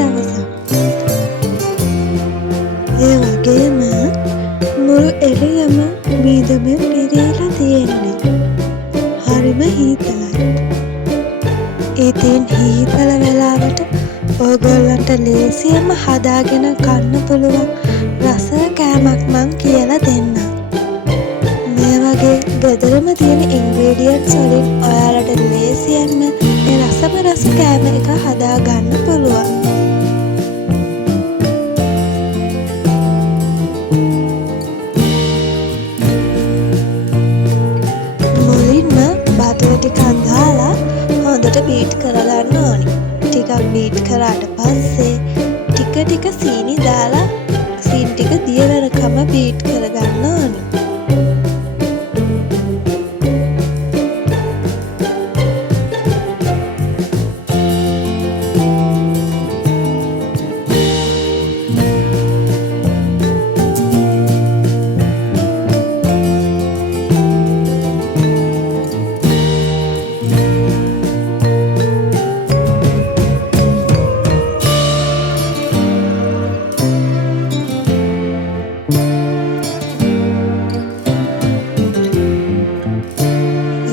දවසක්. ඒ වගේම මුළු එළියම මීදුමෙන් පිරීලා තියෙන්නේ. හරිම හීතලයි. ඉතින් හීතල වෙලාවට ඕගොල්ලන්ට ලේසියෙන්ම හදාගෙන කන්න පුළුවන් රස කෑමක් මං කියලා දෙන්නම්. මේ වගේ ගෙදරම තියෙන ඉන්ග්‍රීඩියන්ට්ස් වලින් ඔයාලට ලේසියෙන්ම මේ රසම රස කෑම එක හදාගන්න පුළුවන්. මුලින්ම බටර් ටිකක් දාලා හොඳට බීට් කරගන්න ඕනි. ටිකක් බීට් කරාට පස්සේ ටික සීනි දාලා සීනි ටික දිය වෙනකම බීට් කරගන්න ඕනි.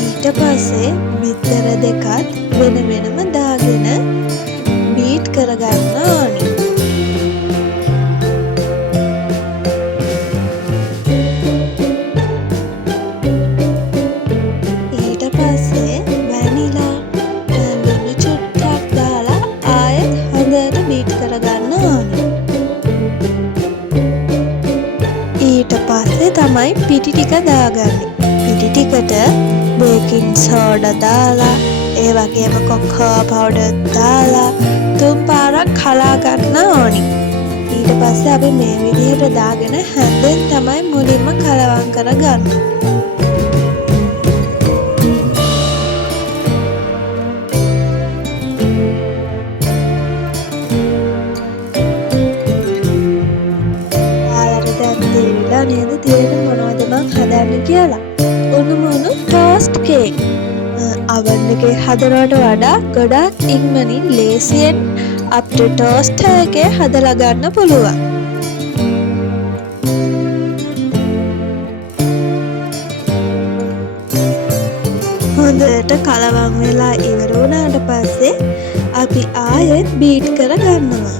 ඊට පස්සේ බිත්තර දෙකත් වෙන වෙනම දාගෙන බීට් කරගන්න ඕනි. ඊට පස්සේ වැනිලා ලුණු චුට්ටක් දාලා ආයෙත් හොඳට බීට් කරගන්න ඕනි. ඊට පස්සේ තමයි පිටි ටික දාගන්නේ. පිටි ටිකට බේකින් සෝඩා දාලා ඒ වගේම කොකෝ පවුඩර් දාලා 3 පාරක් කලා ගන්න ඕනි. ඊට පස්සේ අපි මේ විදිහට දාගෙන හැන්දෙන් තමයි මුලින්ම කලවම් කරගන්නේ. ඔයාලට දැන් තේරිලා නේද තියෙන්නේ මොනවද මං හදන්නේ කියලා? උණුමුණු ටෝස්ට් කේක්. oven එකේ හදනවට වඩා ගොඩාක් ඉක්මනින් ලේසියෙන් අපේ ටෝස්ටර් එකේ හදලා ගන්න පුළුවන්. හොඳට කලවම් වෙලා ඉවර වුණාට පස්සේ අපි ආයෙත් බීට් කරගන්නවා.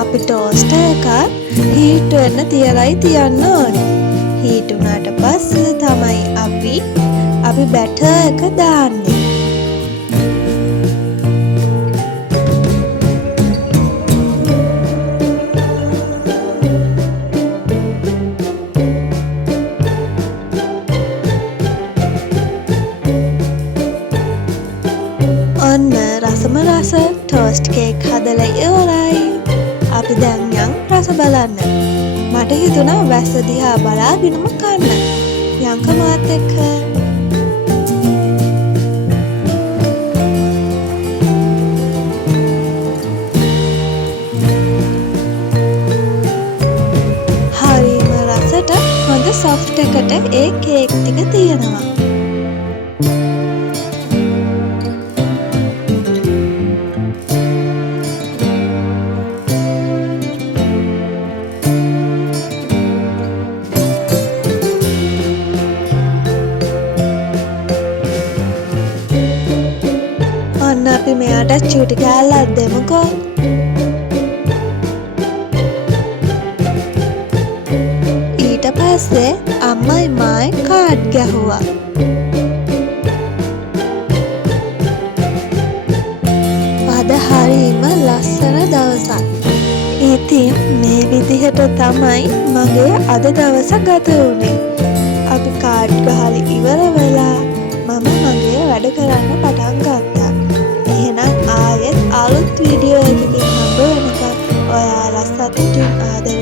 අපි ටෝස්ටර් එකත් හීට් වෙන්න තියලයි තියන්න ඕනේ. හීට් වුණාට පස්සේ තමයි අපි බැටර් එක දාන්නේ. ඔන්න රසම රස ටෝස්ට් කේක් හදලා ඉවරයි. අපි දැන් යන් රස බලන්න. මට හිතුණා වැස්ස දිහා බලාගෙනම කන්න. යන්ක මාත් එක්ක. හරිම රසට හොඳ සොෆ්ට් එකට ඒ කේක් ටික තියෙනවා. අපි මෙයාට චූටි කෑල්ලක් දෙමුකෝ. ඊට පස්සේ අම්මයි මායි කාඩ් ගැහුවා. අද හරිම ලස්සන දවසක්. ඉතින් මේ විදිහට තමයි මගේ අද දවස ගත වුණේ. අපි කාඩ් ගහලා ඉවර වෙලා මම මගේ වැඩ කරන්න පටන් ගත්තා. එහෙනම් ආයෙත් අලුත් වීඩියෝ එකකින් හම්බ වෙනකම් ඔයාලා සතුටින් ආදරයෙන්